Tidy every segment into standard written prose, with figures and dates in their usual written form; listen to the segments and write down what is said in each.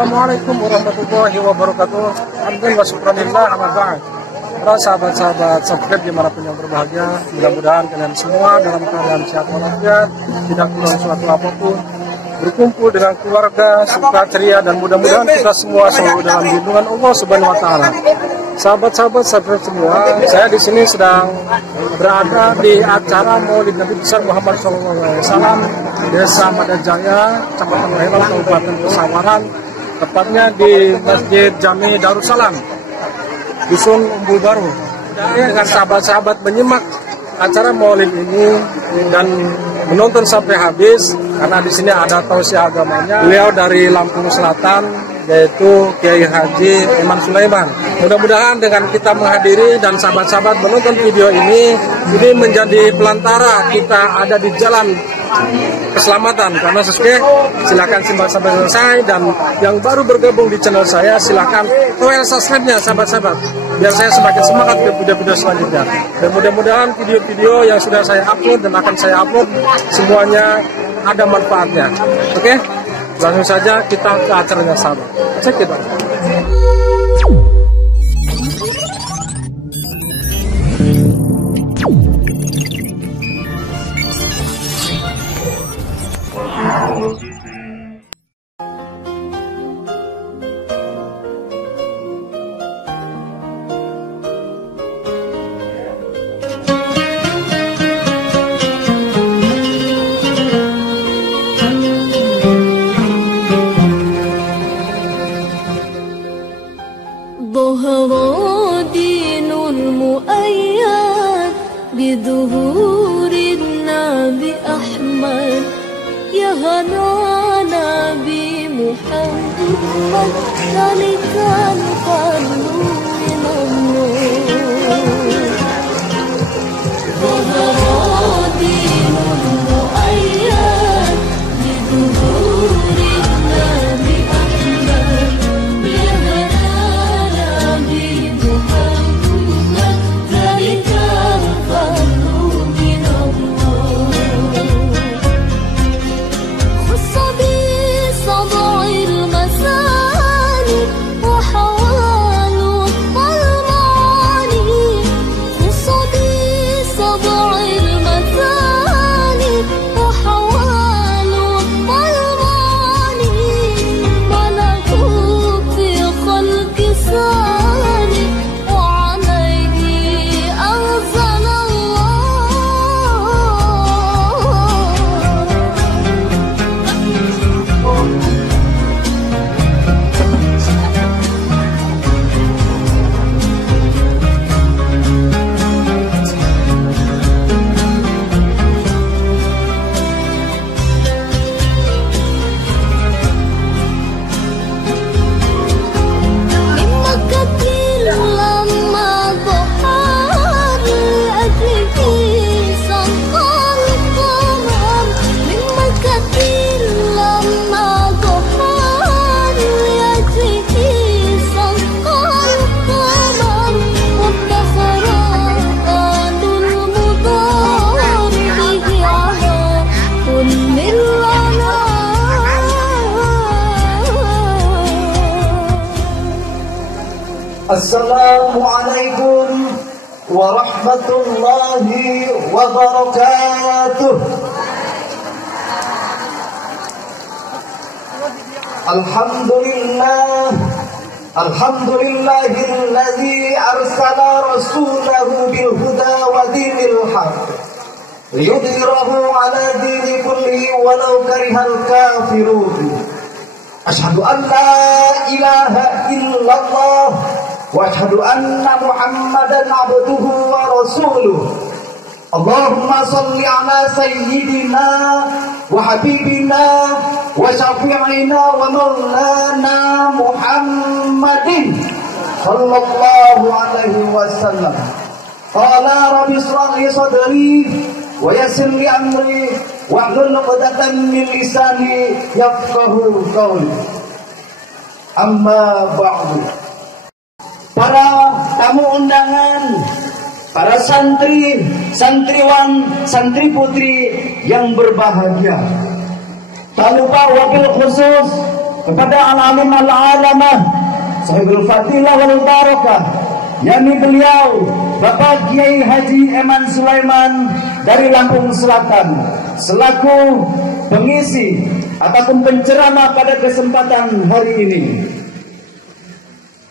Assalamualaikum warahmatullahi wabarakatuh. Alhamdulillah wa syukranillah amma ba'd. Para sahabat-sahabat subscribe dimanapun yang berbahagia, mudah-mudahan kalian semua dalam keadaan sehat walafiat, tidak kurang suatu apapun, berkumpul dengan keluarga, suka ceria, dan mudah-mudahan kita semua selalu dalam lindungan Allah Subhanahu wa Ta'ala. Sahabat-sahabat subscribe semua, saya di sini sedang berada di acara Maulid Nabi besar Muhammad SAW, Desa Madajaya, Kecamatan Lelang, Kabupaten Pesawaran, tepatnya di Masjid Jami Darussalam, Dusun Umbul Baru. Dengan sahabat-sahabat menyimak acara Maulid ini dan menonton sampai habis, karena di sini ada tausiah agamanya. Beliau dari Lampung Selatan, yaitu Kiai Haji Iman Sulaiman. Mudah-mudahan dengan kita menghadiri dan sahabat-sahabat menonton video ini menjadi pelantara kita ada di jalan keselamatan. Karena sesuai, silakan simak sampai selesai, dan yang baru bergabung di channel saya silakan toel subscribe-nya sahabat-sahabat, biar saya semakin semangat ke video-video selanjutnya. Dan mudah-mudahan video-video yang sudah saya upload dan akan saya upload semuanya ada manfaatnya. Oke? Langsung saja kita ke acaranya sahabat. Cek it out. بظهور النبي أحمد يا هنا نبي محمد ذلك القلب من النور ظهر دين المؤيد بظهور النبي أحمد يا هنا نبي محمد ذلك Assalamualaikum warahmatullahi wabarakatuh. Alhamdulillahilladzi arsala rasulahu bil huda wa dinil haqq liyudhhirahu ala dini kulli walau karihal kafirun. Asyhadu an la ilaha illallah wa asyhadu anna Muhammadan abduhu wa rasuluh. Allahumma salli ala sayyidina wa habibina wa syafi'ina wa maulana Muhammadin sallallahu alaihi wasallam. Qala rabbi ishrah li sadri wa yassir li amri wahlul 'uqdatam min lisani yafqahu qawli. Amma ba'du. Para tamu undangan, para santri, santriwan, santri putri yang berbahagia. Tak lupa wakil khusus kepada al-alim al-alamah sahibul fadilah wal barakah, yakni beliau Bapak Kiai Haji Eman Sulaiman dari Lampung Selatan selaku pengisi ataupun penceramah pada kesempatan hari ini.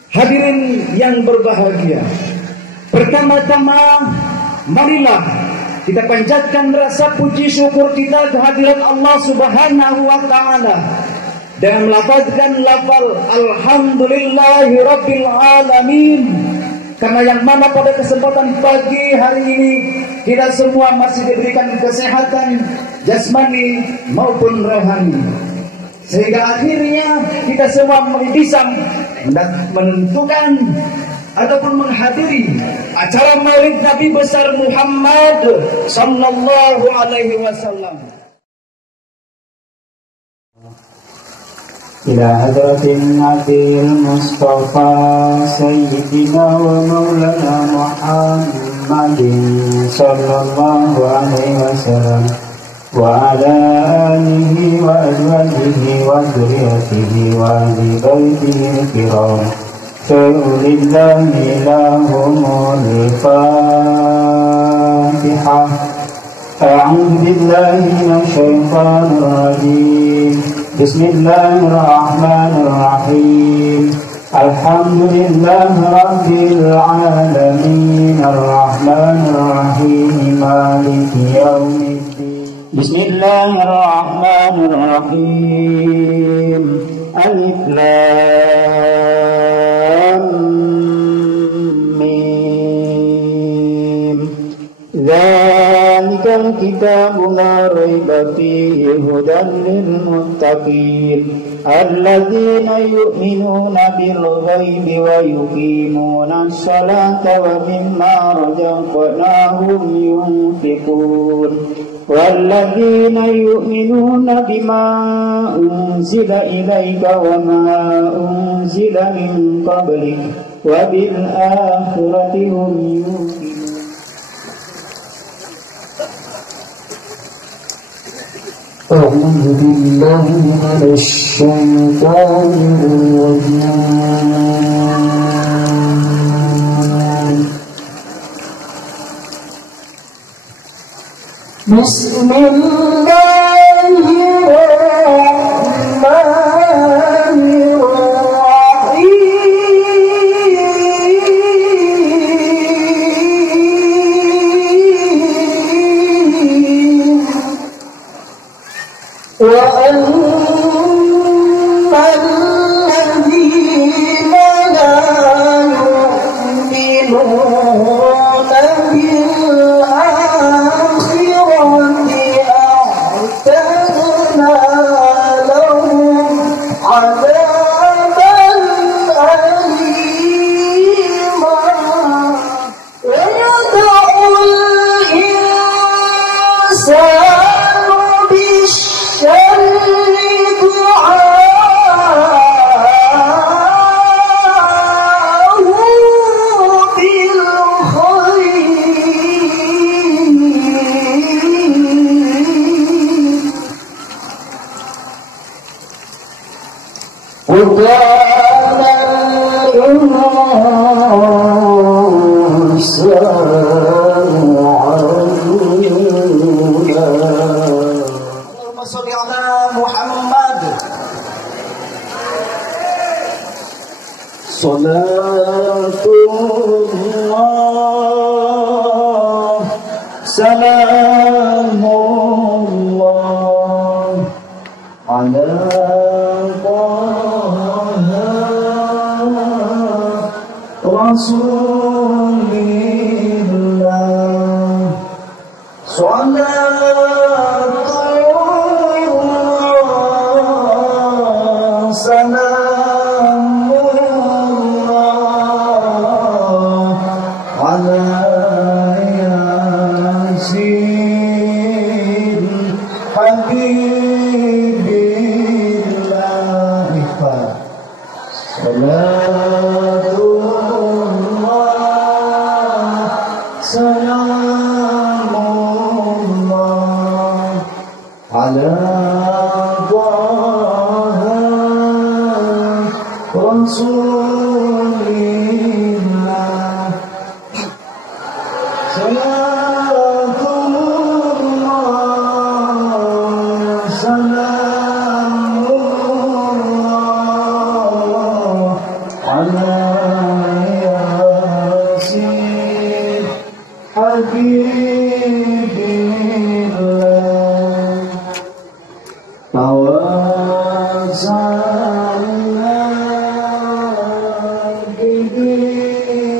Hadirin yang berbahagia, pertama-tama marilah kita panjatkan rasa puji syukur kita kehadirat Allah Subhanahu wa taala dengan melafazkan lafal alhamdulillahirabbil alamin, karena yang mana pada kesempatan pagi hari ini kita semua masih diberikan kesehatan jasmani maupun rohani, sehingga akhirnya kita semua bisa menentukan ataupun menghadiri acara Maulid Nabi besar Muhammad sallallahu alaihi wasallam. إلى حضرة النبي المصطفى سيدنا ومولانا محمد صلى الله عليه وسلم وعلى آله وأزواجه وذريته وأهل بيته الكرام شهد الله لهم الفاتحة. أعوذ بالله من الشيطان الرجيم. بسم الله الرحمن الرحيم. الحمد لله رب العالمين الرحمن الرحيم مالك يوم الدين. بسم الله الرحمن الرحيم. ألف لام ميم. ذلك الكتاب لا ريب فيه هدى للمتقين الذين يؤمنون بالغيب ويقيمون الصلاة ومما رزقناهم ينفقون والذين يؤمنون بما أنزل إليك وما أنزل من قبلك وبالآخرة هم يوقنون. أعوذ بالله من الشيطان الرجيم. بسم الله الرحمن الرحيم. وأن الذين لا يؤمنون بالآخرة أعتدنا لهم عذابا أليما ويدعو الإنسان بالشر دعاءه بالخير وكان الإنسان عجولا. اللهم صل على محمد. صلاة الله سلام الله على رسول الله. صلاة الله سلام الله على ياسين حبيب الله. صلاة الله سلام الله على طه Rasulillah. Salatullah, salamullah ala yasin habibillah. Tawassalna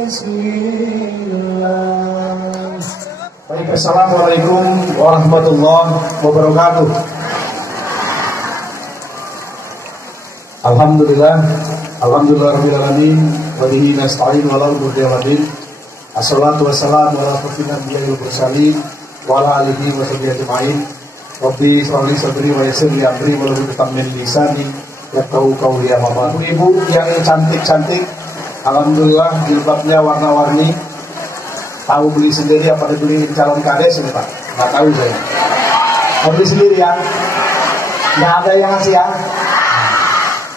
bismillah. Baik, assalamualaikum warahmatullahi wabarakatuh. Alhamdulillah rabbil alamin wa bihi nasta'in wa la ilaha illa Assalatu wassalamu ala asyrofil anbiya'i wal mursalin wa ala alihi wa sahbihi ajma'in. Rabbi shrah li sadri wa yassir li amri wa hlul 'uqdatam min lisani yafqahu qawli. Amma ba'du. Ibu yang cantik-cantik, alhamdulillah jilbabnya warna-warni. Tahu beli sendiri apa dibeli calon kades ini Pak? Nggak tahu saya. Mau beli sendiri ya? Nggak ada yang ngasih ya?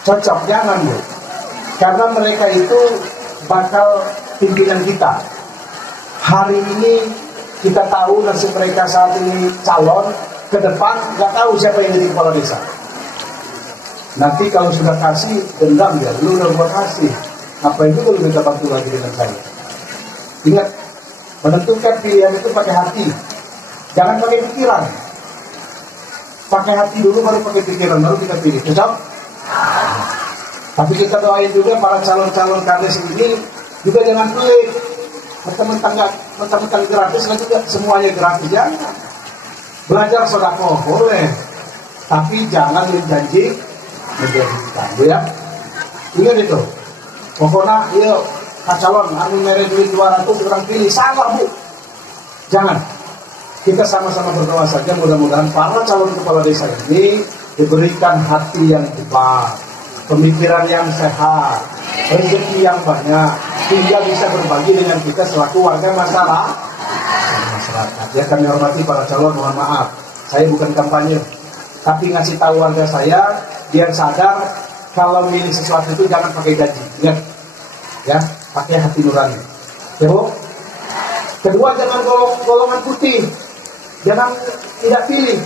Cocok, jangan Bu. Karena mereka itu bakal pimpinan kita. Hari ini kita tahu nasib mereka saat ini calon, ke depan nggak tahu siapa yang jadi kepala desa. Nanti kalau sudah kasih, dendam ya, lu udah gua kasih. Ngapain juga lu minta bantu lagi dengan saya? Ingat, menentukan pilihan itu pakai hati, jangan pakai pikiran. Pakai hati dulu, baru pakai pikiran, baru kita pilih. Cocok? Tapi kita doain juga para calon-calon kades ini juga jangan pelit. Mentang-mentang gratis kan juga semuanya gratis, jangan. Belajar sedekah boleh, tapi jangan menjanji menjanjikan, Bu ya. Ingat itu. Pokoknya, yuk, Pak calon, anu mere duit 200 orang pilih, salah Bu. Jangan. Kita sama-sama berdoa saja, mudah-mudahan para calon kepala desa ini diberikan hati yang tepat, pemikiran yang sehat, rezeki yang banyak, sehingga bisa berbagi dengan kita selaku warga masyarakat. Ya, kami hormati para calon, mohon maaf, saya bukan kampanye, tapi ngasih tahu warga saya biar sadar kalau milih sesuatu itu jangan pakai gaji. Ingat, ya, pakai hati nurani. Ya Bu. Kedua, jangan golongan putih, jangan tidak pilih,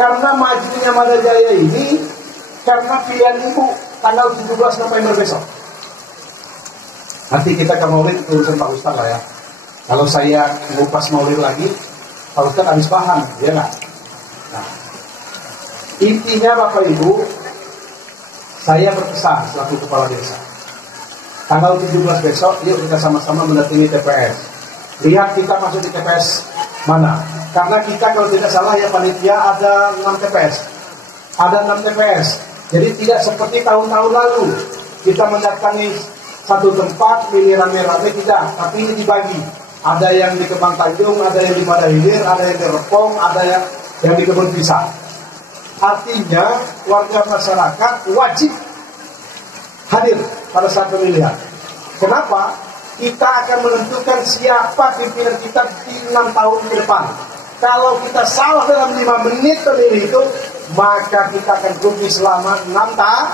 karena majunya Madajaya ini karena pilihan Ibu tanggal 17 November besok. Nanti kita ke Maulid urusan Pak Ustaz lah ya. Kalau saya ngupas Maulid lagi, Pak Ustaz habis paham, ya nggak? Nah, intinya Bapak Ibu, saya berpesan selaku kepala desa. Tanggal 17 besok, yuk kita sama-sama mendatangi TPS. Lihat kita masuk di TPS mana. Karena kita kalau tidak salah ya panitia ada 6 TPS. Ada 6 TPS. Jadi tidak seperti tahun-tahun lalu. Kita mendatangi satu tempat, pilih rame-rame, tidak. Tapi ini dibagi. Ada yang di Kebang Tanjung, ada yang di Madahilir, ada yang di Repong, ada yang di Kebun Pisang. Artinya warga masyarakat wajib hadir pada saat pemilihan. Kenapa? Kita akan menentukan siapa pimpinan kita di 6 tahun ke depan. Kalau kita salah dalam 5 menit pemilih itu, maka kita akan rugi selama 6 tahun.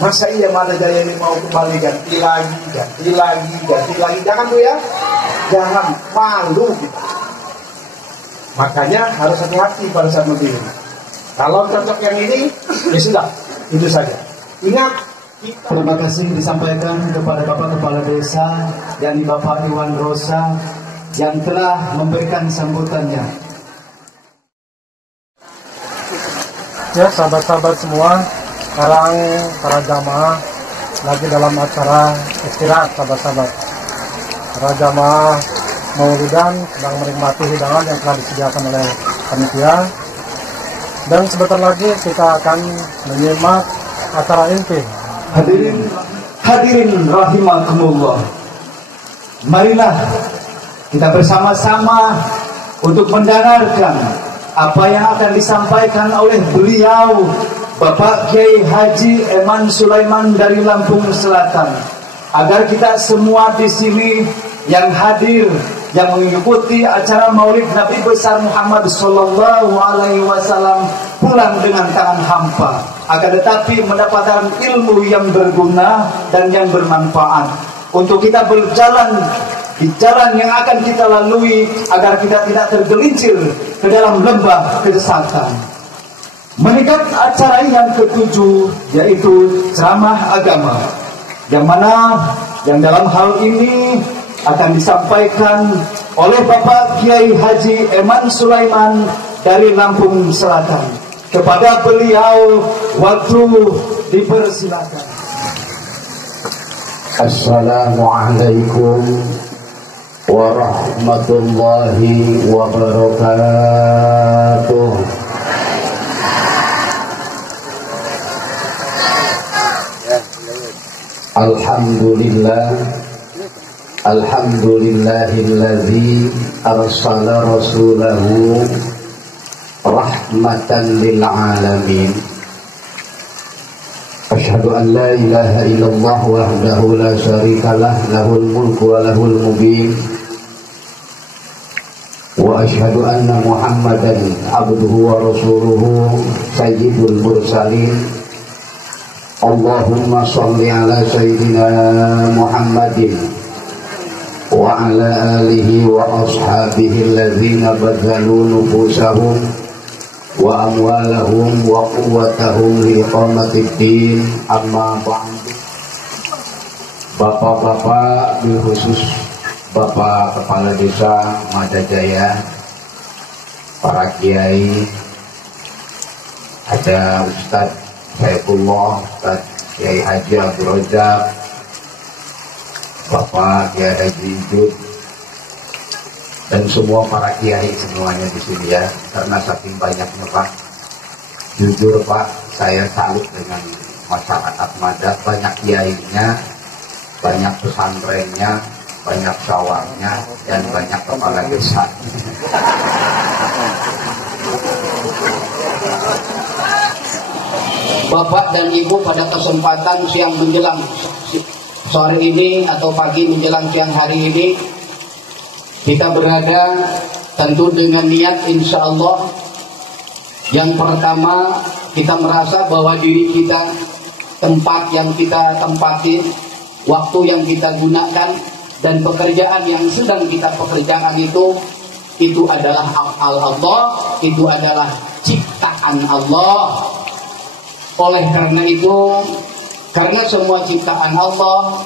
Masa iya Madajaya ini mau kembali ganti lagi. Jangan Bu ya. Jangan, malu kita. Makanya harus hati-hati pada saat memilih. Kalau cocok yang ini, ya sudah, itu saja. Ingat, terima kasih disampaikan kepada Bapak Kepala Desa, yakni Bapak Iwan Rosa, yang telah memberikan sambutannya. Ya, sahabat-sahabat semua, sekarang para jamaah lagi dalam acara istirahat, sahabat-sahabat. Para jamaah Maulidan sedang menikmati hidangan yang telah disediakan oleh panitia. Dan sebentar lagi kita akan menyimak acara inti. Hadirin rahimakumullah. Marilah kita bersama-sama untuk mendengarkan apa yang akan disampaikan oleh beliau, Bapak Kiai Haji Eman Sulaiman dari Lampung Selatan, agar kita semua di sini yang hadir, yang mengikuti acara Maulid Nabi besar Muhammad Sallallahu Alaihi Wasallam pulang dengan tangan hampa, akan tetapi mendapatkan ilmu yang berguna dan yang bermanfaat untuk kita berjalan di jalan yang akan kita lalui agar kita tidak tergelincir ke dalam lembah kesesatan. Meningkat acara yang ketujuh yaitu ceramah agama, yang mana yang dalam hal ini akan disampaikan oleh Bapak Kiai Haji Eman Sulaiman dari Lampung Selatan. Kepada beliau waktu dipersilakan. Assalamualaikum warahmatullahi wabarakatuh. Alhamdulillahilladzi arsala rasulahu rahmatan lil alamin. Asyhadu an la ilaha illallah wahdahu la syarikalah, lahul mulku wa lahul mubin. Wa asyhadu anna Muhammadan abduhu wa rasuluhu sayyidul mursalin. Allahumma shalli ala sayyidina Muhammadin wa ala alihi wa ashabihi alladzina badzalu nufusahum wa amwalahum wa quwwatahum li iqamatid din. Amma ba'du. Bapak-bapak, bil khusus Bapak Kepala Desa Madajaya, para kiai, ada Ustadz Saifullah, Ustadz Kiai Haji Abdul Rojak, Bapak Kiai Haji Idud, dan semua para kiai semuanya di sini ya. Karena saking banyaknya Pak, jujur Pak, saya salut dengan masyarakat Madak. Banyak kiainya, banyak pesantrennya, banyak syawarnya, dan banyak kepala desa. Bapak dan Ibu, pada kesempatan siang menjelang sore ini atau pagi menjelang siang hari ini, kita berada tentu dengan niat insya Allah. Yang pertama, kita merasa bahwa diri kita, tempat yang kita tempati, waktu yang kita gunakan, dan pekerjaan yang sedang kita pekerjakan itu adalah af'al Allah, itu adalah ciptaan Allah. Oleh karena itu, karena semua ciptaan Allah,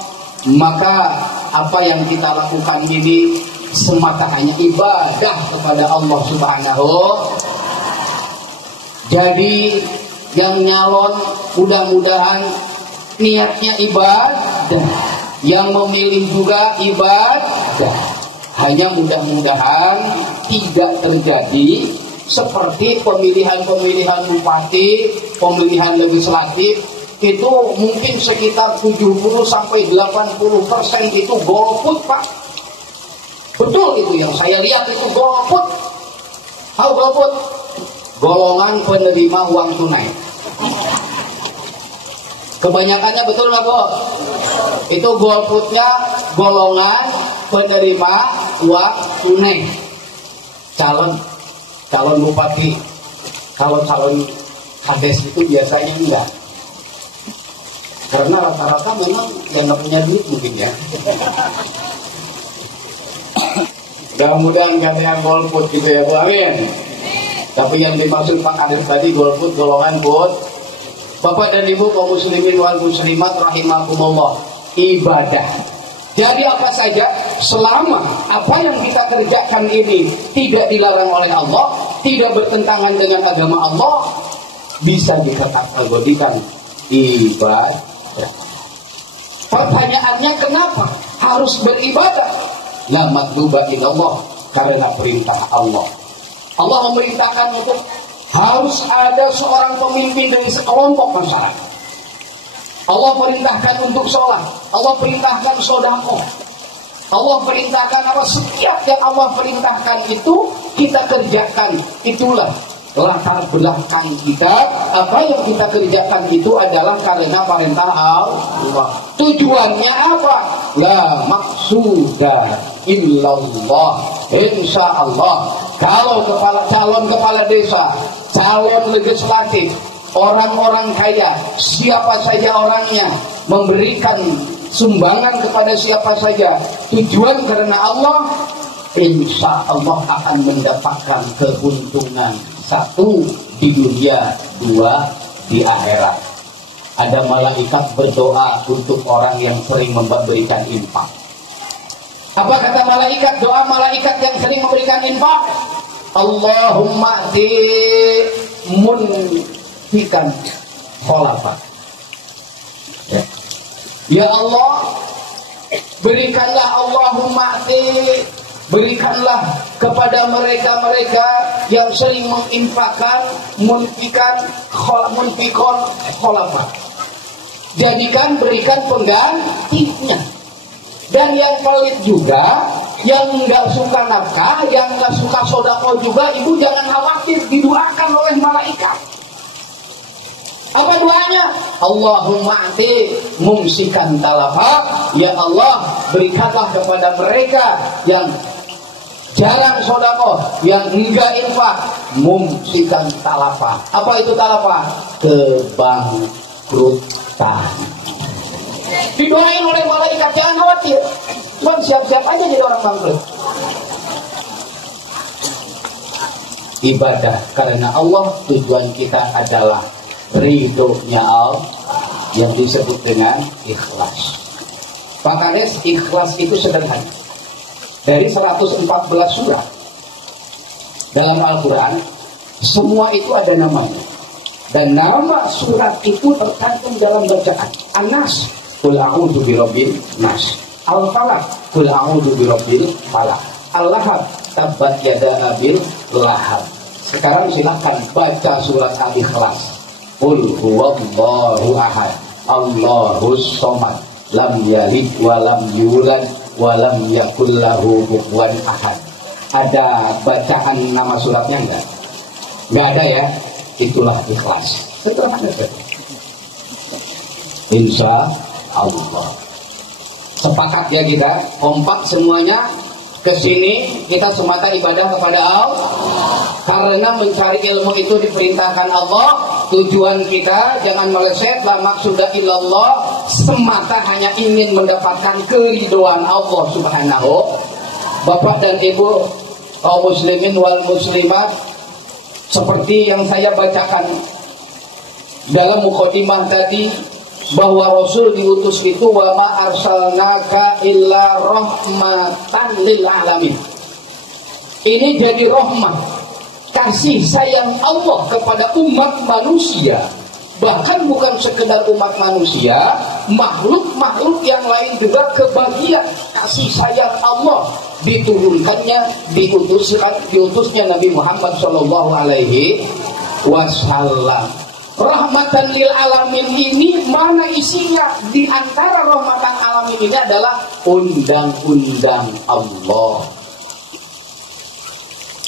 maka apa yang kita lakukan ini semata hanya ibadah kepada Allah Subhanahu. Jadi yang nyalon mudah-mudahan niatnya ibadah, yang memilih juga ibadah. Hanya mudah-mudahan tidak terjadi seperti pemilihan-pemilihan bupati, pemilihan legislatif, itu mungkin sekitar 70-80% itu golput Pak. Betul itu yang saya lihat, itu golput. Tahu golput? Golongan penerima uang tunai. Kebanyakannya betul nggak Bu? Itu golputnya golongan penerima uang tunai. Calon bupati, kalau calon kades itu biasanya enggak. Karena rata-rata memang yang nggak punya duit mungkin ya. Mudah-mudahan gak ada yang golput gitu ya Bu, amin. Tapi yang dimaksud Pak Kades tadi golput golongan put. Bapak dan Ibu kaum muslimin wal muslimat rahimakumullah, ibadah. Jadi apa saja selama apa yang kita kerjakan ini tidak dilarang oleh Allah, tidak bertentangan dengan agama Allah, bisa dikategorikan ibadah. Pertanyaannya, kenapa harus beribadah? La matluba illallah, karena perintah Allah. Allah memerintahkan untuk harus ada seorang pemimpin dari sekelompok masyarakat. Allah perintahkan untuk sholat, Allah perintahkan sedekah, Allah perintahkan apa, setiap yang Allah perintahkan itu kita kerjakan. Itulah latar belakang kita. Apa yang kita kerjakan itu adalah karena perintah Allah. Tujuannya apa? La maksuda illallah. Insya Allah, kalau calon kepala desa, calon legislatif, orang-orang kaya, siapa saja orangnya, memberikan sumbangan kepada siapa saja, tujuan karena Allah, insya Allah akan mendapatkan keuntungan, satu di dunia, dua di akhirat. Ada malaikat berdoa untuk orang yang sering memberikan infak. Apa kata malaikat? Doa malaikat yang sering memberikan infak, Allahumma di munfikan kholafa. Ya Allah, berikanlah, Allahumma berikanlah kepada mereka-mereka yang sering menginfakkan, munfikon kholafa. Jadikan, berikan penggantinya. Dan yang pelit juga, yang nggak suka nafkah, yang nggak suka sodako juga, ibu jangan khawatir, didoakan oleh malaikat. Apa doanya? Allahumma ati mumsikan talafa. Ya Allah, berikanlah kepada mereka yang jarang sodako, yang enggak infak, mumsikan talafa. Apa itu talafa? Kebangkrutan. Didoain oleh malaikat, jangan khawatir. Cuma siap-siap aja jadi orang bangkrut. Ibadah karena Allah, tujuan kita adalah ridhonya Allah, yang disebut dengan ikhlas. Pak Kades, ikhlas itu sederhana. Dari 114 surah dalam Al-Quran, semua itu ada namanya. Dan nama surat itu tercantum dalam bacaan. An-Nas, Qul a'udzu birabbil nas. Al-Falaq, Qul a'udzu birabbil falaq. Al-Lahab, Tabbat yada abil lahab. Sekarang silakan baca surat Al-Ikhlas. Qul huwallahu ahad, Allahus somad, lam yalid wa lam yulad wa lam yakul lahu kufuwan ahad. Ada bacaan nama suratnya enggak? Enggak ada ya. Itulah ikhlas. Sederhana saja. Insya Allah. Sepakat ya kita, kompak semuanya ke sini, kita semata ibadah kepada Allah. Karena mencari ilmu itu diperintahkan Allah. Tujuan kita jangan meleset, la maksuda illallah, semata hanya ingin mendapatkan keridhaan Allah Subhanahu. Bapak dan Ibu kaum muslimin wal muslimat, seperti yang saya bacakan dalam mukhodimah tadi, bahwa Rasul diutus itu wa ma arsalnaka illa rahmatan lil alamin. Ini jadi rahmah, kasih sayang Allah kepada umat manusia. Bahkan bukan sekedar umat manusia, makhluk-makhluk yang lain juga kebagian kasih sayang Allah. Diturunkannya, diutusnya Nabi Muhammad Shallallahu Alaihi Wasallam. Rahmatan lil alamin ini mana isinya? Di antara rahmatan alamin ini adalah undang-undang Allah.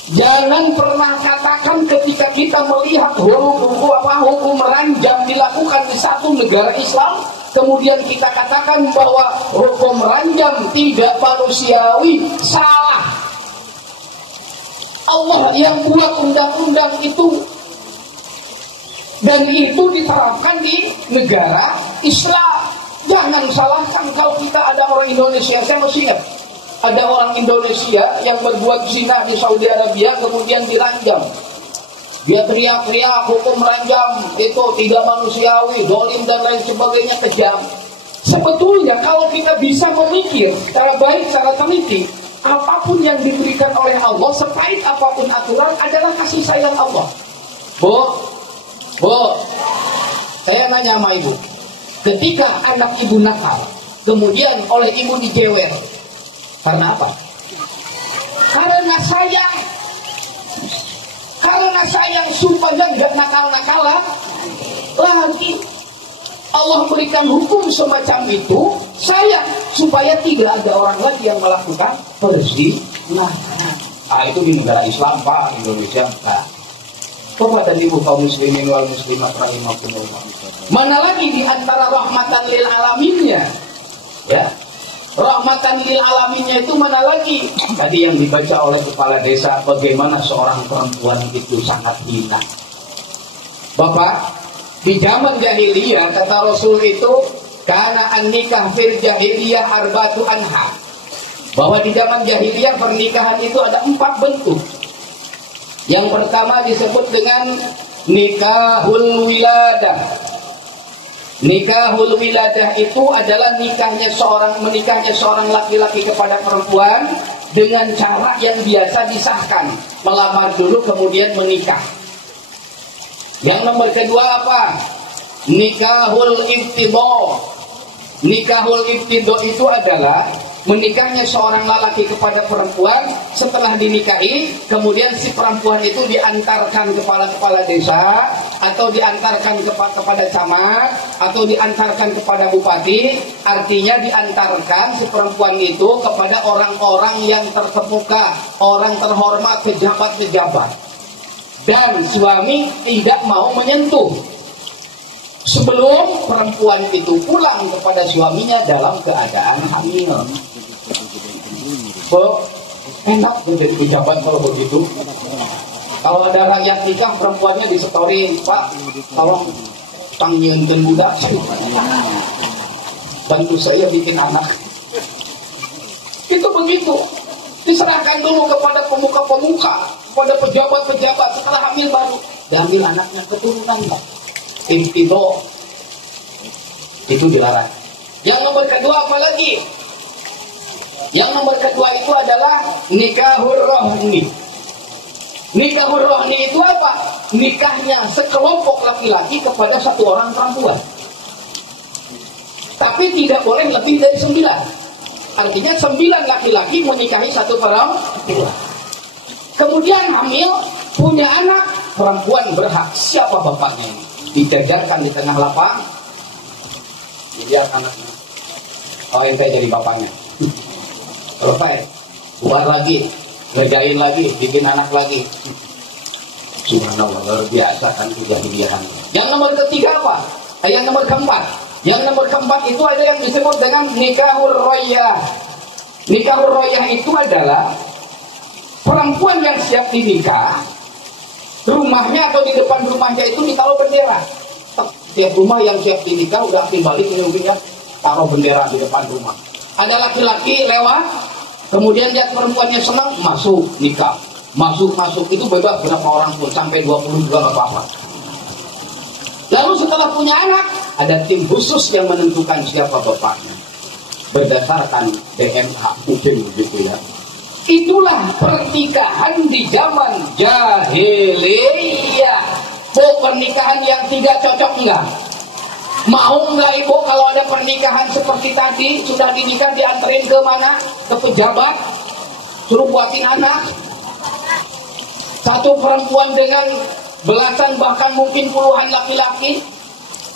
Jangan pernah katakan ketika kita melihat hukum ranjam dilakukan di satu negara Islam, kemudian kita katakan bahwa hukum ranjam tidak manusiawi. Salah. Allah yang buat undang-undang itu, dan itu diterapkan di negara Islam. Jangan salahkan kalau kita ada orang Indonesia. Saya masih ingat ada orang Indonesia yang berbuat zina di Saudi Arabia, kemudian diranjam. Dia teriak-teriak hukum ranjam itu tidak manusiawi, dolim dan lain sebagainya, kejam. Sebetulnya kalau kita bisa memikir secara baik, secara teliti, apapun yang diberikan oleh Allah, sepahit apapun aturan, adalah kasih sayang Allah. Bu, saya nanya sama ibu, ketika anak ibu nakal, kemudian oleh ibu dijewer, karena apa? Karena sayang. Karena sayang supaya nggak nakal-nakalan lagi. Allah berikan hukum semacam itu, sayang, supaya tidak ada orang lagi yang melakukan perzinahan. Nah, itu di negara Islam, Pak, Indonesia, Pak. Bapak dan Ibu kaum muslimin wal muslimat rahimakumullah. Mana lagi di antara rahmatan lil alaminnya? Ya. Rahmatan lil alaminnya itu mana lagi? Tadi yang dibaca oleh kepala desa, bagaimana seorang perempuan itu sangat hina. Bapak, di zaman jahiliyah kata Rasul itu kana an-nikah fil jahiliyah arba'atu anha. Bahwa di zaman jahiliyah pernikahan itu ada 4 bentuk. Yang pertama disebut dengan nikahul wiladah. Nikahul wiladah itu adalah menikahnya seorang laki-laki kepada perempuan dengan cara yang biasa disahkan, melamar dulu kemudian menikah. Yang nomor kedua apa? Nikahul ibtidha. Nikahul ibtidha itu adalah menikahnya seorang lelaki kepada perempuan. Setelah dinikahi, kemudian si perempuan itu diantarkan kepala desa, atau diantarkan kepada camat, atau diantarkan kepada bupati. Artinya diantarkan si perempuan itu kepada orang-orang yang terkemuka, orang terhormat, pejabat-pejabat. Dan suami tidak mau menyentuh sebelum perempuan itu pulang kepada suaminya dalam keadaan hamil. So, enak menjadi pejabat kalau begitu. Kalau ada rakyat nikah, perempuannya disetorin, Pak, tolong panggilin budak, bantu saya bikin anak. Itu begitu. Diserahkan dulu kepada pemuka-pemuka, kepada pejabat-pejabat. Setelah hamil baru diambil anaknya keturunan, Pak. Ibtidha itu dilarang. Yang nomor kedua apa lagi? Yang nomor kedua itu adalah nikahur rohni. Nikahur rohni itu apa? Nikahnya sekelompok laki-laki kepada satu orang perempuan. Tapi tidak boleh lebih dari 9. Artinya 9 laki-laki menikahi satu perempuan. Kemudian hamil, punya anak, perempuan berhak. Siapa bapaknya? Dijajarkan di tengah lapang. Lihat anaknya. Oh, ente jadi bapaknya. Selesai. Buat lagi, legain lagi, bikin anak lagi. Subhanallah, luar biasa kan kejadian. Yang nomor ketiga apa? Yang nomor keempat. Yang nomor keempat itu ada yang disebut dengan nikahul royah. Nikahul royah itu adalah perempuan yang siap dinikah, rumahnya atau di depan rumahnya itu ditaruh bendera. Tiap rumah yang siap dinikah udah balik mungkin ya, taruh bendera di depan rumah. Ada laki-laki lewat, kemudian lihat perempuannya senang, masuk nikah. Masuk itu bebas berapa orang pun, sampai 20 juga gak apa-apa. Lalu setelah punya anak, ada tim khusus yang menentukan siapa bapaknya berdasarkan DNA mungkin begitu ya. Itulah pernikahan di zaman jahiliyah. Pernikahan yang tidak cocok enggak? Mau enggak ibu kalau ada pernikahan seperti tadi, sudah dinikah dianterin ke mana? Ke pejabat, suruh buatin anak. Satu perempuan dengan belasan bahkan mungkin puluhan laki-laki.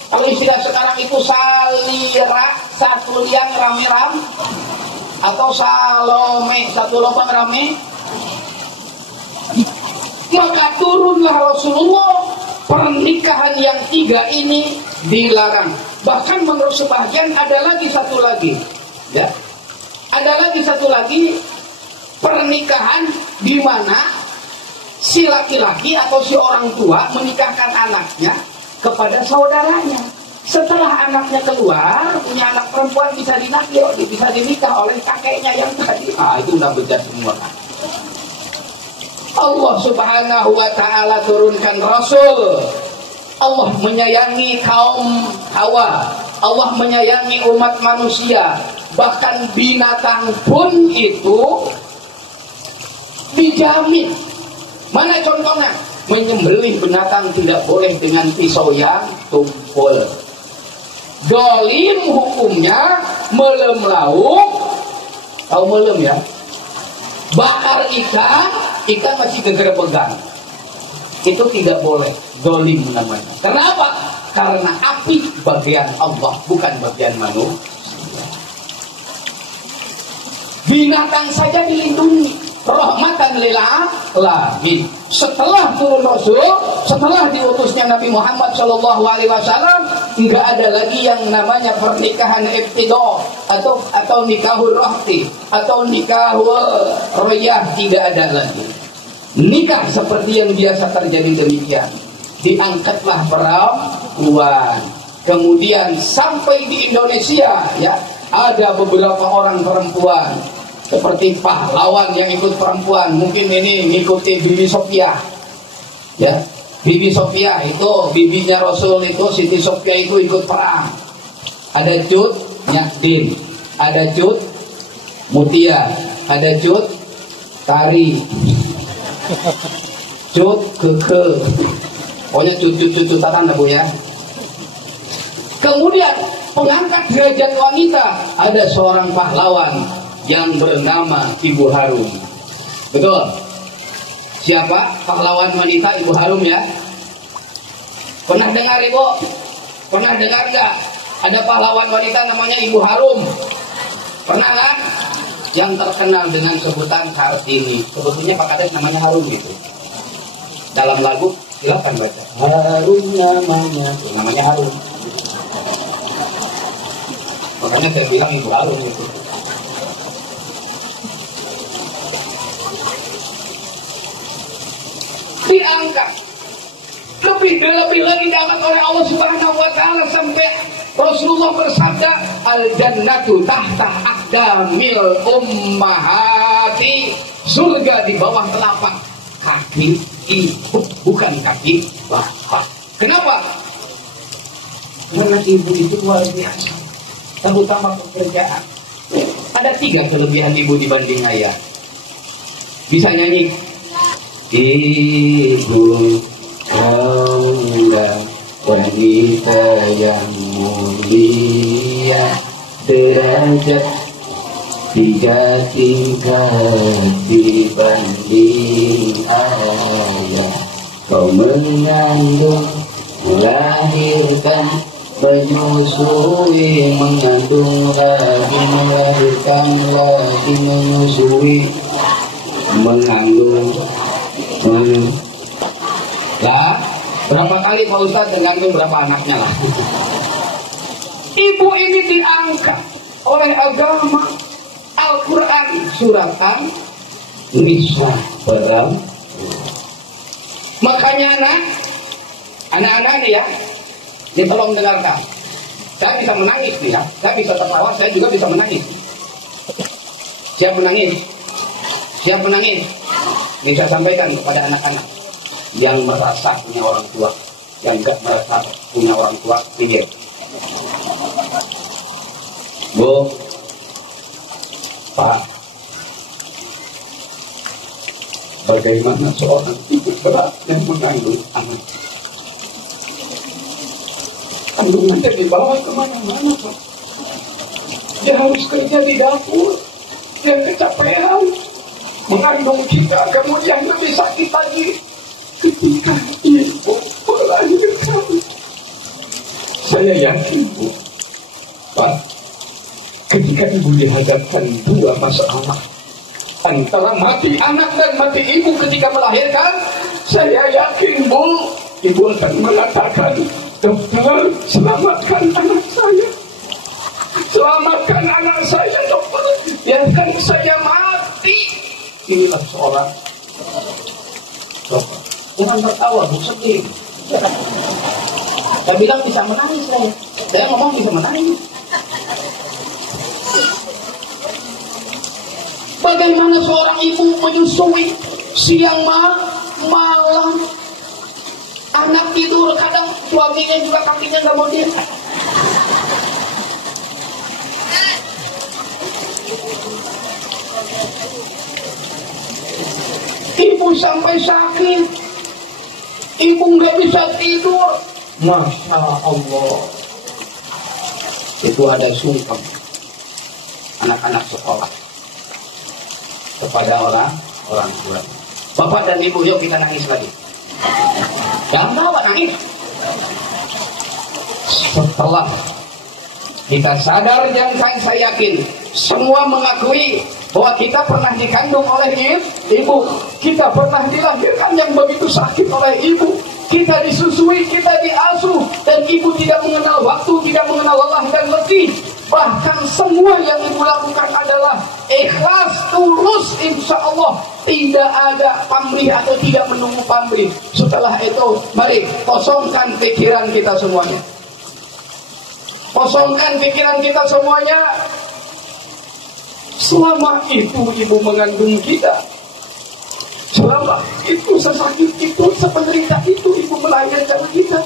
Kalau istilah sekarang itu salira, satu liang rame-ram, atau salome, satu lubang rame. Maka turunlah Rasulullah, pernikahan yang 3 ini dilarang. Bahkan menurut sebagian ada lagi satu lagi, ya. Ada lagi satu lagi pernikahan di mana si laki-laki atau si orang tua menikahkan anaknya kepada saudaranya. Setelah anaknya keluar, punya anak perempuan bisa dinikah oleh kakeknya yang tadi. Itu udah bejat semua kan. Allah Subhanahu wa ta'ala turunkan Rasul. Allah menyayangi kaum Hawa. Allah menyayangi umat manusia. Bahkan binatang pun itu dijamin. Mana contohnya? Menyembelih binatang tidak boleh dengan pisau yang tumpul. Dolim hukumnya melem lauk. Tahu melem ya? Bakar ikan masih geger pegang. Itu tidak boleh. Dolim namanya. Kenapa? Karena api bagian Allah, bukan bagian manusia. Binatang saja dilindungi. Rahmatan lil alamin. Setelah turun Rasul, setelah diutusnya Nabi Muhammad SAW, tidak ada lagi yang namanya pernikahan ibtidha atau nikahul rohti atau nikahul royah, tidak ada lagi. Nikah seperti yang biasa terjadi demikian. diangkatlah perempuan. Kemudian sampai di Indonesia ya, ada beberapa orang perempuan seperti pahlawan yang ikut perempuan. Mungkin ini mengikuti Bibi Sofia ya. Bibi Sofia itu bibinya Rasul, itu Siti Sofia itu ikut perang. Ada Cut Nyadin, ada Cut Mutia, ada Cut Tari, Cut Keke, pokoknya cut-cut-cutan lah Bu ya. Kemudian pengangkat derajat wanita, ada seorang pahlawan yang bernama Ibu Harum. Betul? Siapa pahlawan wanita Ibu Harum ya? Pernah dengar Ibu? Pernah dengar nggak? Ada pahlawan wanita namanya Ibu Harum. Pernah kan? Yang terkenal dengan sebutan Kartini. Sebetulnya Pak Kades namanya Harum gitu. Dalam lagu silakan baca. Harum namanya Harum. Makanya saya bilang Ibu Harum gitu. Diangkat lebih lagi diangkat oleh Allah Subhanahu wa taala sampai Rasulullah bersabda, al jannatu tahta aqdamil ummahati, surga di bawah telapak kaki ibu, bukan kaki bapak. Kenapa? Karena ibu itu luar biasa, terutama pekerjaan. Ada 3 kelebihan ibu dibanding ayah. Bisa nyanyi, ibu kaulah wanita yang mulia, derajat 3 tingkat dibanding ayah. Kau mengandung, melahirkan, menyusui, mengandung lagi, melahirkan lagi, menyusui, mengandung. Lah, berapa kali Pak Ustadz mengandung berapa anaknya lah? Ibu ini diangkat oleh agama Al-Quran surat An-Nisa. Makanya anak-anak nih ya, ini tolong dengarkan. Saya bisa menangis nih ya, saya bisa tertawa, saya juga bisa menangis. Siap menangis? Siap menangis? Ini saya sampaikan kepada anak-anak yang merasa punya orang tua, yang enggak merasa punya orang tua, pinggir. Bu, Pak, bagaimana seorang ibu berat yang mengandung anak? Kandungannya dibawa kemana-mana, Pak. Dia harus kerja di dapur, dia kecapean, mengandung kita, kemudian lebih sakit lagi ketika ibu melahirkan. Saya yakin, Bu, Pak, ketika ibu dihadapkan 2 masalah, antara mati anak dan mati ibu ketika melahirkan, saya yakin, Bu, ibu akan mengatakan, dokter, selamatkan anak saya. Selamatkan anak saya, dokter. Biarkan saya mati. Inilah seorang dokter. Bukan tertawa, bu, sedih. Saya bilang bisa menangis saya. Saya ngomong bisa menangis. Bagaimana seorang ibu menyusui siang malam, anak tidur, kadang suaminya juga kakinya nggak mau diangkat. Ibu sampai sakit, ibu nggak bisa tidur. Masya Allah, itu ada sumpah anak-anak sekolah kepada orang tua. Bapak dan ibu, yuk kita nangis lagi. Jangan bawa nangis. Setelah kita sadar, dan saya yakin semua mengakui bahwa kita pernah dikandung oleh ibu, kita pernah dilahirkan yang begitu sakit oleh ibu, kita disusui, kita diasuh, dan ibu tidak mengenal waktu, tidak mengenal lelah dan letih. Bahkan semua yang ibu lakukan adalah ikhlas, tulus, insya Allah Tidak ada pamrih atau tidak menunggu pamrih. Setelah itu, mari kosongkan pikiran kita semuanya. Kosongkan pikiran kita semuanya. Selama itu ibu mengandung kita, selama itu sesakit itu, sependerita itu ibu melahirkan kita,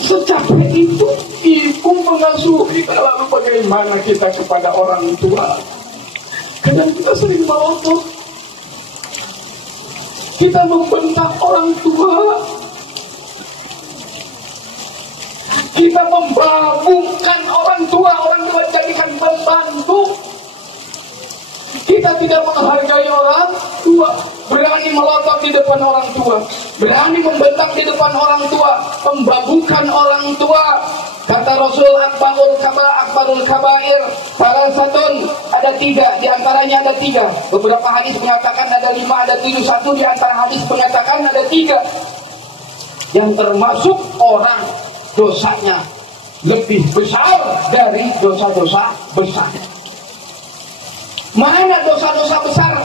secapek itu ibu mengasuh kita, lalu bagaimana kita kepada orang tua? Kadang kita sering melotot, kita membentak orang tua, kita membabungkan orang tua jadikan pembantu. Kita tidak menghargai orang tua, berani melotot di depan orang tua, berani membentak di depan orang tua, membabungkan orang tua. Kata Rasul, akbarul kabair farasatun, ada 3, di antaranya ada 3. Beberapa hadis menyatakan ada 5, ada 7. Satu di antara hadis menyatakan ada 3. Yang termasuk orang dosanya lebih besar dari dosa-dosa besar. Mana dosa-dosa besar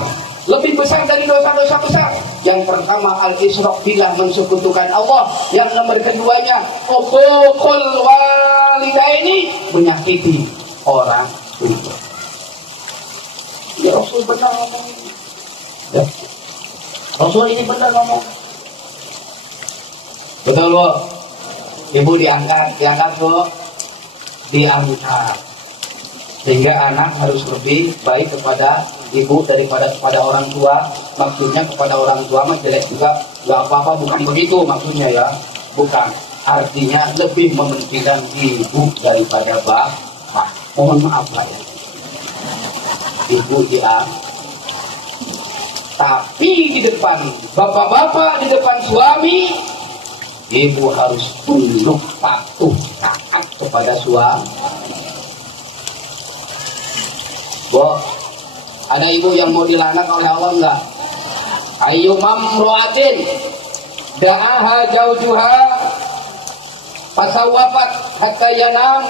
lebih besar dari dosa-dosa besar? Yang pertama al-isyraq billah, mensekutukan Allah. Yang nomor keduanya uququl walidaini, menyakiti orang tua. Ya Rasul benar ngomong ini. Ya. Rasul ini benar ngomong. Betul Bu? Ibu diangkat Bu, diangkat. Sehingga anak harus lebih baik kepada ibu daripada kepada orang tua. Maksudnya kepada orang tua mah jelek juga nggak apa-apa, bukan begitu maksudnya ya. Bukan, artinya lebih mementingkan ibu daripada bapak. Mohon maaf lah ya, ibu diangkat. Tapi di depan bapak-bapak, di depan suami, ibu harus tunduk patuh taat kepada suami. Bu, ada ibu yang mau dilaknat oleh Allah enggak? Ayyumam ro'atin da'aha jaujuha fasawwafat hatta yanam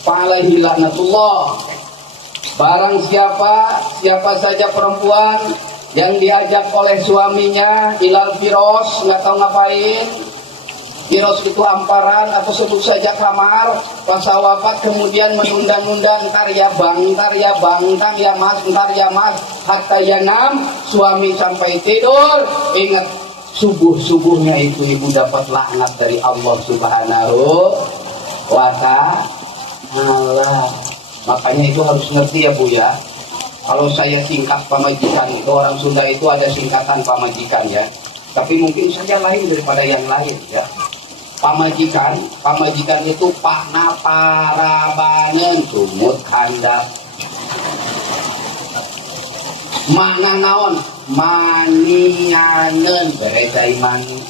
fa'alaihi laknatullah. Barang siapa saja perempuan yang diajak oleh suaminya ilal firos, nggak tahu ngapain. Firos itu amparan atau sebut saja kamar. Pasawafat kemudian menunda-nunda, ntar ya bang, ntar ya mas, ntar ya mas. Hatta yanam, suami sampai tidur. Ingat, subuhnya itu ibu dapat laknat dari Allah Subhanahu wa ta'ala. Makanya itu harus ngerti ya Bu ya. Kalau saya singkat pamajikan itu, orang Sunda itu ada singkatan pamajikan ya. Tapi mungkin saja lain daripada yang lain ya. Pamajikan itu pakna parabanen sumut handap. Makna naon? Manianen beredai mani.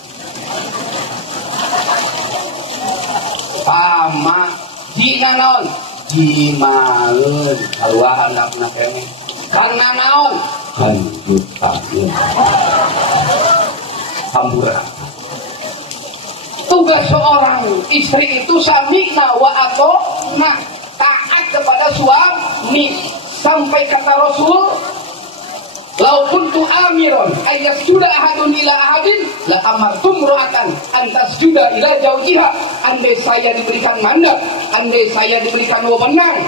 Pamajina naon? Jimaeun sarua handapna keneh. Karena naon? Kanjutan. Hamburan. Tugas seorang istri itu samina wa atona, taat kepada suami. Sampai kata Rasul, lau kuntu amiron ayyasjuda ahadun ila ahadin la amartum ru'atan antasjuda ila jaujiha. Andai saya diberikan mandat, andai saya diberikan wewenang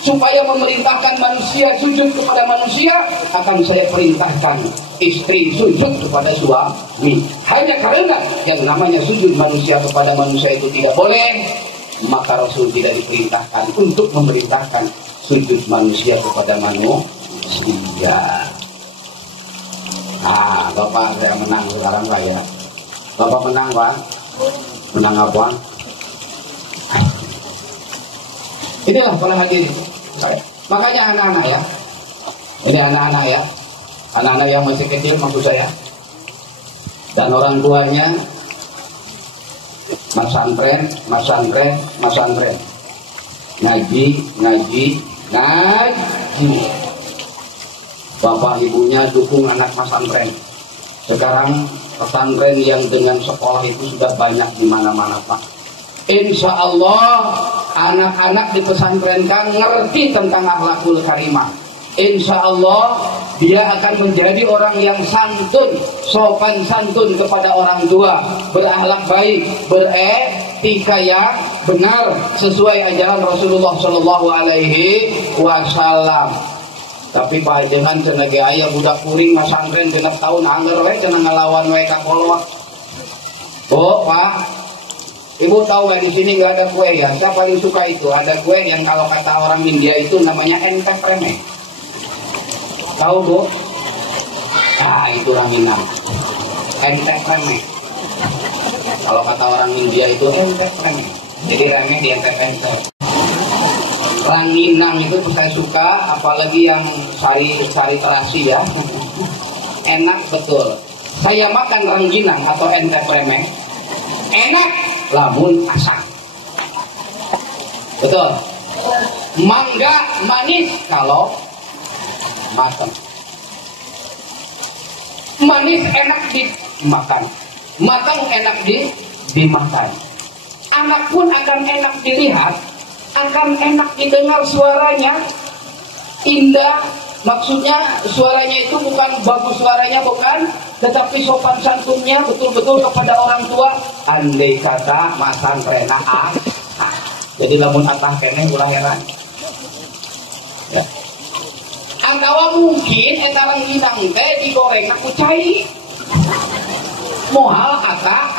supaya memerintahkan manusia sujud kepada manusia, akan saya perintahkan istri sujud kepada suami. Hanya karena yang namanya sujud manusia kepada manusia itu tidak boleh, maka Rasul tidak diperintahkan untuk memerintahkan sujud manusia kepada manusia. Nah, Bapak saya menang sekarang Pak ya. Bapak menang Pak? Menang apa? Inilah para hadirin. Makanya anak-anak ya, ini anak-anak ya, anak-anak yang masih kecil maksud saya, dan orang tuanya masantren, ngaji. Bapak ibunya dukung anak masantren. Sekarang pesantren yang dengan sekolah itu sudah banyak di mana-mana Pak. Insya Allah anak-anak di pesantren kan ngerti tentang akhlakul karimah. insya Allah dia akan menjadi orang yang santun, sopan santun kepada orang tua, berakhlak baik, beretika yang benar sesuai ajaran Rasulullah Shallallahu Alaihi Wasallam. Tapi Pak jangan cenah aya budak kuring masantren genep tahun anger we cenah ngalawan we ka kolot. Oh Pak, Ibu tahu nggak di sini nggak ada kue ya? Saya paling suka itu. Ada kue yang kalau kata orang India itu namanya ente preme. Tahu Bu? Nah itu orang Minang. Ente preme. Kalau kata orang India itu ente preme. Jadi remeh di ente-ente. Orang Minang itu saya suka, apalagi yang sari terasi ya. Enak betul. Saya makan rangginang atau ente preme. Enak. Lamun asam, betul. Mangga manis kalau matang. Manis enak dimakan, matang enak dimakan. Anak pun akan enak dilihat, akan enak didengar suaranya, indah. Maksudnya suaranya itu bukan bagus suaranya bukan, tetapi sopan santunnya betul-betul kepada orang tua. Andai kata masan rena jadi lamun atah keneh ulah heran. Ya. Atawa mungkin eta rangginang teh digoreng aku cai. Moal asa.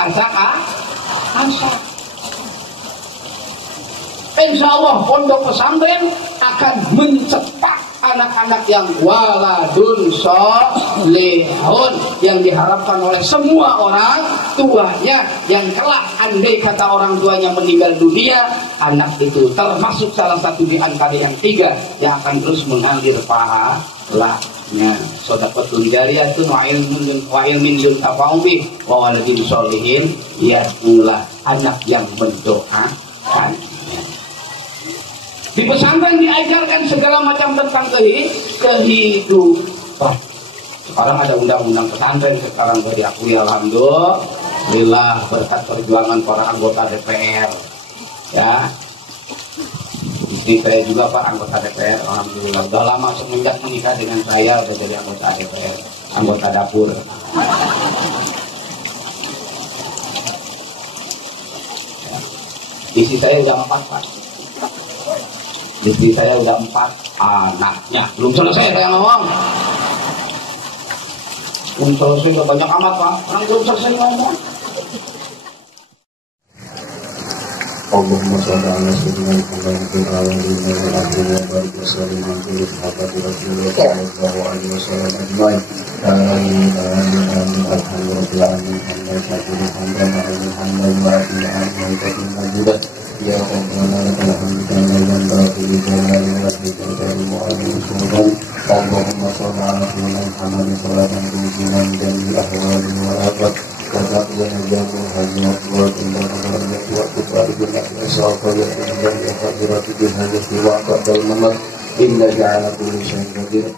Insya Allah pondok pesantren akan mencetak anak-anak yang waladun solihun yang diharapkan oleh semua orang tuanya, yang kelak andai kata orang tuanya meninggal dunia, anak itu termasuk salah satu di antara yang 3 yang akan terus mengalir pahalanya. Shadaqatul jariyatun wa ilmin yuntafa'u bih wa waladin solihin yad'ulah, anak yang mendoakan. Di pesantren diajarkan segala macam tentang kehidupan. Sekarang ada undang-undang pesantren sekarang diakui, alhamdulillah berkat perjuangan para anggota DPR. Ya, istri saya juga Pak anggota DPR, alhamdulillah. Udah lama semenjak menikah dengan saya udah jadi anggota DPR, anggota dapur. Ya. Istri saya udah 4 Pak. Istri saya udah 4 anaknya. Belum selesai saya ngomong. Belum selesai udah banyak amat Pak. Orang belum selesai ngomong. Allahumma sholli ala sayyidina Muhammadin wa ala alihi wa barik wa sallim ala sahabati Rasulullah sallallahu alaihi wasallam ajmain. Amin amin amin. Alhamdulillah amin. Alhamdulillah. Ya Rabbana lakal hamdu kama yanbaghi li jalali wajhika wa karim mu'azzam. Allahumma shalli ala sayyidina Muhammadin salatan tu'zina min jami'il ahwali wal afat wa taqwana jamu hajat wa inna qadara wa tuqaribuna ila sawfa ya hadirat bil hajat wa qadal mamat inna ja'ala kulli shay'in qadir.